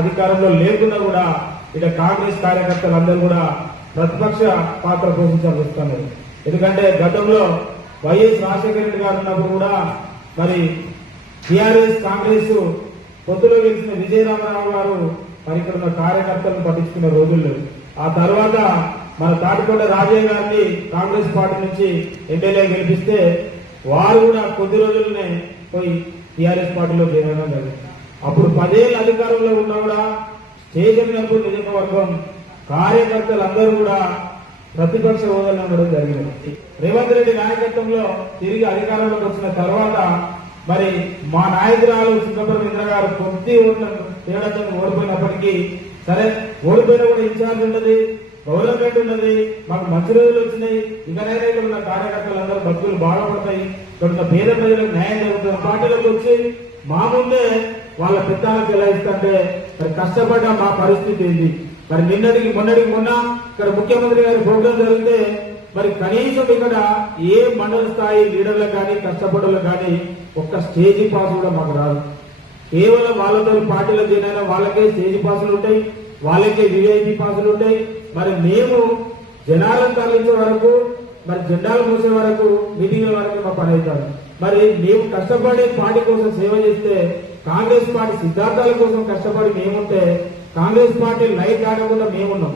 అధికారంలో లేకున్నా కూడా ఇక కాంగ్రెస్ కార్యకర్తలందరూ కూడా ప్రతిపక్ష పాత్ర పోషించాల్సి వస్తున్నారు. ఎందుకంటే గతంలో వైఎస్ రాజశేఖర రెడ్డి గారు ఉన్నప్పుడు కూడా మరి టీఆర్ఎస్ కాంగ్రెస్ పొత్తులో గెలిచిన విజయరామరావు గారు మరి ఇక్కడ ఉన్న కార్యకర్తలను పట్టించుకున్న రోజుల్లో ఆ తర్వాత మన తాటికొండ రాజయ్య గారిని కాంగ్రెస్ పార్టీ నుంచి ఎమ్మెల్యే గెలిపిస్తే వారు కూడా కొద్ది రోజుల్లోనే పోయి టీఆర్ఎస్ పార్టీలో చేరడం జరిగింది. అప్పుడు 10 ఏళ్ల అధికారంలో ఉన్నా కూడా స్టేషన్ నియోజకవర్గం కార్యకర్తలందరూ కూడా ప్రతిపక్ష హోదాలో ఉండడం జరిగింది. రేవంత్ రెడ్డి నాయకత్వంలో తిరిగి అధికారంలోకి వచ్చిన తర్వాత మరి మా నాయకురాలు సింగపురం ఇంద్ర గారు కొద్ది తేడాతో ఓడిపోయినప్పటికీ సరే ఓడిపోయినా కూడా ఇన్ఛార్జ్ ఉన్నది, గవర్నమెంట్ ఉన్నది, మాకు మంచి రోజులు వచ్చినాయి, ఇకనైనా ఇక్కడ ఉన్న కార్యకర్తలందరూ బతుకులు బాగుపడతాయి, ఇక్కడ ఉన్న పేద ప్రజలకు న్యాయం జరుగుతున్న పార్టీలకు వచ్చి మా ముందే వాళ్ళ పెద్దాలకు చెలాయిస్తుంటే మరి కష్టపడ్డ మా పరిస్థితి ఏంటి? మరి మొన్నటికి మొన్న ఇక్కడ ముఖ్యమంత్రి గారి ప్రోగ్రాం జరిగితే మరి కనీసం ఇక్కడ ఏ మండల స్థాయి లీడర్లకు కానీ కష్టపడులకు కానీ ఒక్క స్టేజీ పాస్ కూడా మాకు రాదు. కేవలం వాళ్ళతో పార్టీలో చేరైనా వాళ్ళకే స్టేజీ పాసులు ఉంటాయి, వాళ్ళకే విఐపీ పాసులు ఉంటాయి. మరి మేము జనాలను తరలించే వరకు మరి జెండాలు మోసే వరకు మీటింగ్ల వరకు మా పని అవుతారు. మరి మేము కష్టపడి పార్టీ కోసం సేవ చేస్తే కాంగ్రెస్ పార్టీ సిద్ధాంతాల కోసం కష్టపడి మేముంటే కాంగ్రెస్ పార్టీ లైట్ ఆడకుండా మేమున్నాం.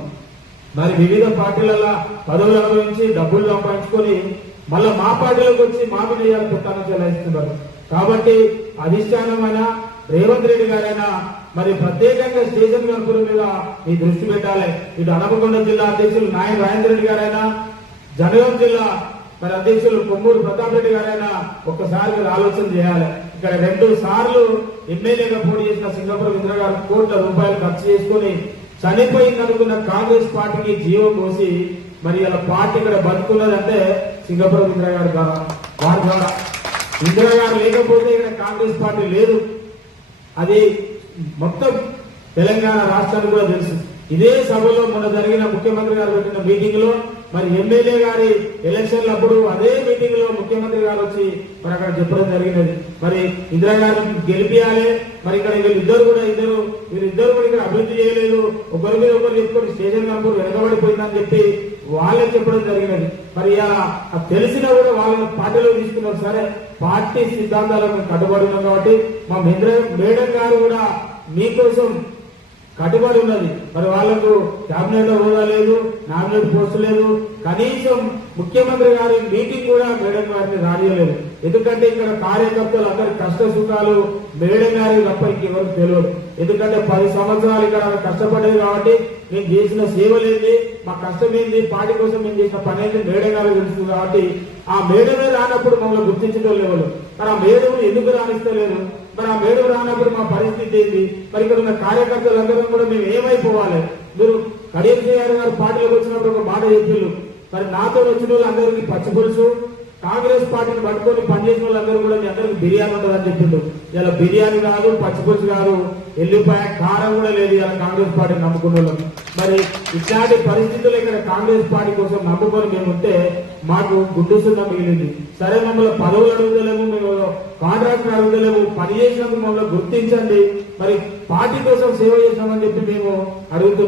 మరి వివిధ పార్టీలలో పదవులు అనుభవించి డబ్బులు సంపాదించుకొని మళ్ళా మా పార్టీలోకి వచ్చి మాకు చేయాలని పుట్టాలని చెలాయిస్తున్నారు. కాబట్టి అధిష్టానమైన రేవంత్ రెడ్డి గారైనా మరి ప్రత్యేకంగా స్టేషన్ కనుపుల మీద మీ దృష్టి పెట్టాలి. ఇటు హనుమకొండ జిల్లా అధ్యక్షులు నాయన రాజేంద్ర రెడ్డి గారైనా, జనగాం జిల్లా మరి అధ్యక్షులు కొమ్మూరు ప్రతాప్ రెడ్డి గారైనా ఒక్కసారి మీరు ఆలోచన చేయాలి. ఇక్కడ 2 సార్లు ఎమ్మెల్యేగా పోటీ చేసిన సింగపురం ఇంద్ర గారు కోట్ల రూపాయలు ఖర్చు చేసుకుని చనిపోయిందనుకున్న కాంగ్రెస్ పార్టీకి జీవం పోసి మరి ఇలా పార్టీ ఇక్కడ బతుకున్నదంటే సింగపురం ఇంద్ర గారు వారి ద్వారా. ఇందిరా గారు లేకపోతే ఇక్కడ కాంగ్రెస్ పార్టీ లేదు. అది మొత్తం తెలంగాణ రాష్ట్రానికి కూడా తెలుసు. ఇదే సభలో మొన్న జరిగిన ముఖ్యమంత్రి గారు పెట్టిన మీటింగ్ లో మరి ఎమ్మెల్యే గారి ఎలక్షన్ల అప్పుడు అదే మీటింగ్ లో ముఖ్యమంత్రి గారు వచ్చి మరి అక్కడ చెప్పడం జరిగినది. మరి ఇందిరా గారిని గెలిపియాలి, మరి ఇక్కడ వీరిద్దరు కూడా ఇక్కడ అభివృద్ధి చేయలేదు, ఒకరి మీద ఒకరు చెప్పుకొని స్టేషన్ కంపూర్ వెనకబడిపోయిందని చెప్పి వాళ్ళే చెప్పడం జరిగినది. మరి తెలిసినా కూడా వాళ్ళని పార్టీలో తీసుకున్నారు. సరే పార్టీ సిద్ధాంతాలకు కట్టుబడి ఉన్నాం కాబట్టి మా మేడం గారు కూడా మీకోసం కట్టుబడి ఉన్నది. మరి వాళ్లకు కేబినెట్ లో హోదా లేదు, నామినేట్ పోస్టు లేదు, కనీసం ముఖ్యమంత్రి గారి మీటింగ్ కూడా మేడం గారిని రానియలేదు. ఎందుకంటే ఇక్కడ కార్యకర్తలు అందరి కష్ట సుఖాలు మేడం గారి తప్ప ఇంకెవరికి తెలియదు. ఎందుకంటే 10 సంవత్సరాలు ఇక్కడ కష్టపడేది కాబట్టి మేము చేసిన సేవలేంది, మా కష్టం ఏంది, పార్టీ కోసం మేము చేసిన పని ఏంటి మేడం గారు తెలుస్తుంది. కాబట్టి ఆ మేడమే రానప్పుడు మమ్మల్ని గుర్తించడం లేవు. మరి ఆ మేడం ఎందుకు రాణిస్తలేదు? మరి ఆ మేడం రానప్పుడు మా పరిస్థితి ఏంది? మరి ఇక్కడ ఉన్న కార్యకర్తలందరం కూడా మేము ఏమైపోవాలి? మీరు కడియం శ్రీగారు గారు పార్టీలోకి వచ్చినప్పుడు ఒక మాట చెప్పిళ్ళు, మరి నాతో వచ్చిన వాళ్ళందరికీ పచ్చిపులుసు, కాంగ్రెస్ పార్టీని పట్టుకొని పనిచేసిన వాళ్ళందరూ కూడా మీ అందరికి బిర్యానీ ఉంటుందని చెప్పిండు. ఇలా బిర్యానీ కాదు, పచ్చిపులుసు కాదు, ఎల్లిపాయ కారం కూడా లేదు ఇలా కాంగ్రెస్ పార్టీని నమ్ముకున్న వాళ్ళం. మరి ఇట్లాంటి పరిస్థితులు ఇక్కడ కాంగ్రెస్ పార్టీ కోసం నమ్ముకొని మేము ఉంటే మాకు గుడ్డు సున్నా మిగిలింది. సరే మమ్మల్ని పదవులు అడుగుదలేము, మేము కాంట్రాక్ట్ అడుగుదలేము, పని చేసినందుకు మమ్మల్ని గుర్తించండి, మరి పార్టీ కోసం సేవ చేసామని చెప్పి మేము అడుగుతున్నాం.